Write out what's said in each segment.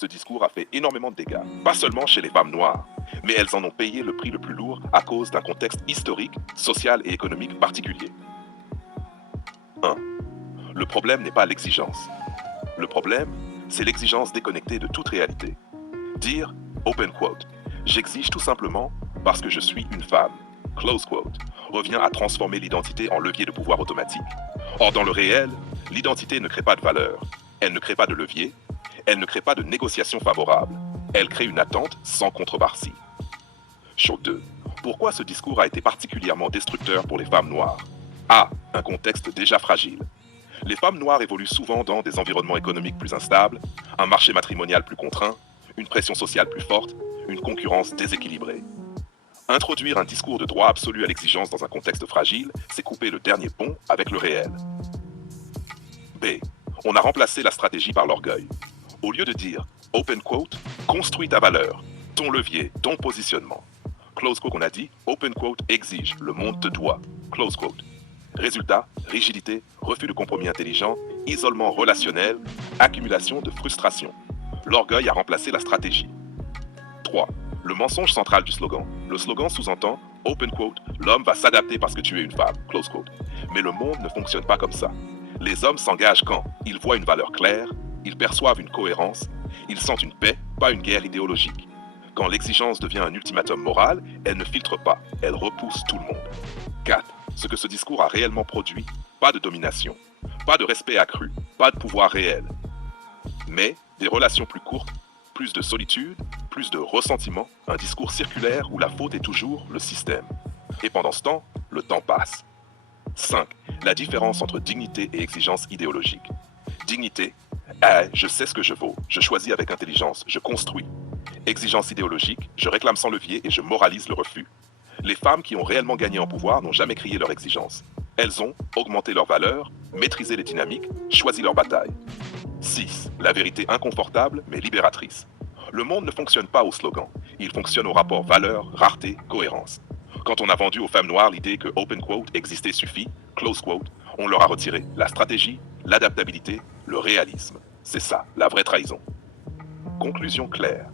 Ce discours a fait énormément de dégâts, pas seulement chez les femmes noires, mais elles en ont payé le prix le plus lourd à cause d'un contexte historique, social et économique particulier. 1. Le problème n'est pas l'exigence. Le problème, c'est l'exigence déconnectée de toute réalité. Dire, open quote, j'exige tout simplement parce que je suis une femme, close quote, revient à transformer l'identité en levier de pouvoir automatique. Or, dans le réel, l'identité ne crée pas de valeur, elle ne crée pas de levier, elle ne crée pas de négociation favorable, elle crée une attente sans contrepartie. Show 2. Pourquoi ce discours a été particulièrement destructeur pour les femmes noires? A. Un contexte déjà fragile. Les femmes noires évoluent souvent dans des environnements économiques plus instables, un marché matrimonial plus contraint, une pression sociale plus forte, une concurrence déséquilibrée. Introduire un discours de droit absolu à l'exigence dans un contexte fragile, c'est couper le dernier pont avec le réel. B. On a remplacé la stratégie par l'orgueil. Au lieu de dire « open quote », construis ta valeur, ton levier, ton positionnement. Close quote, on a dit « open quote exige, le monde te doit ». Close quote. Résultat, rigidité, refus de compromis intelligent, isolement relationnel, accumulation de frustration. L'orgueil a remplacé la stratégie. 3. Le mensonge central du slogan. Le slogan sous-entend « open quote, l'homme va s'adapter parce que tu es une femme ». Close quote. Mais le monde ne fonctionne pas comme ça. Les hommes s'engagent quand ils voient une valeur claire, ils perçoivent une cohérence, ils sentent une paix, pas une guerre idéologique. Quand l'exigence devient un ultimatum moral, elle ne filtre pas, elle repousse tout le monde. 4. Ce que ce discours a réellement produit, pas de domination, pas de respect accru, pas de pouvoir réel, mais des relations plus courtes, plus de solitude, plus de ressentiment, un discours circulaire où la faute est toujours le système. Et pendant ce temps, le temps passe. 5. La différence entre dignité et exigence idéologique. Dignité, je sais ce que je vaux, je choisis avec intelligence, je construis. Exigence idéologique, je réclame sans levier et je moralise le refus. Les femmes qui ont réellement gagné en pouvoir n'ont jamais crié leur exigence. Elles ont augmenté leurs valeurs, maîtrisé les dynamiques, choisi leur bataille. 6. La vérité inconfortable mais libératrice. Le monde ne fonctionne pas au slogan, il fonctionne au rapport valeur, rareté, cohérence. Quand on a vendu aux femmes noires l'idée que open quote exister suffit, close quote, on leur a retiré la stratégie, l'adaptabilité, le réalisme. C'est ça, la vraie trahison. Conclusion claire.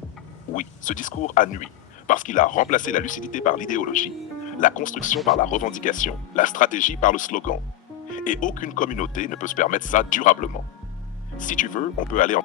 Oui, ce discours a nui, parce qu'il a remplacé la lucidité par l'idéologie, la construction par la revendication, la stratégie par le slogan. Et aucune communauté ne peut se permettre ça durablement. Si tu veux, on peut aller en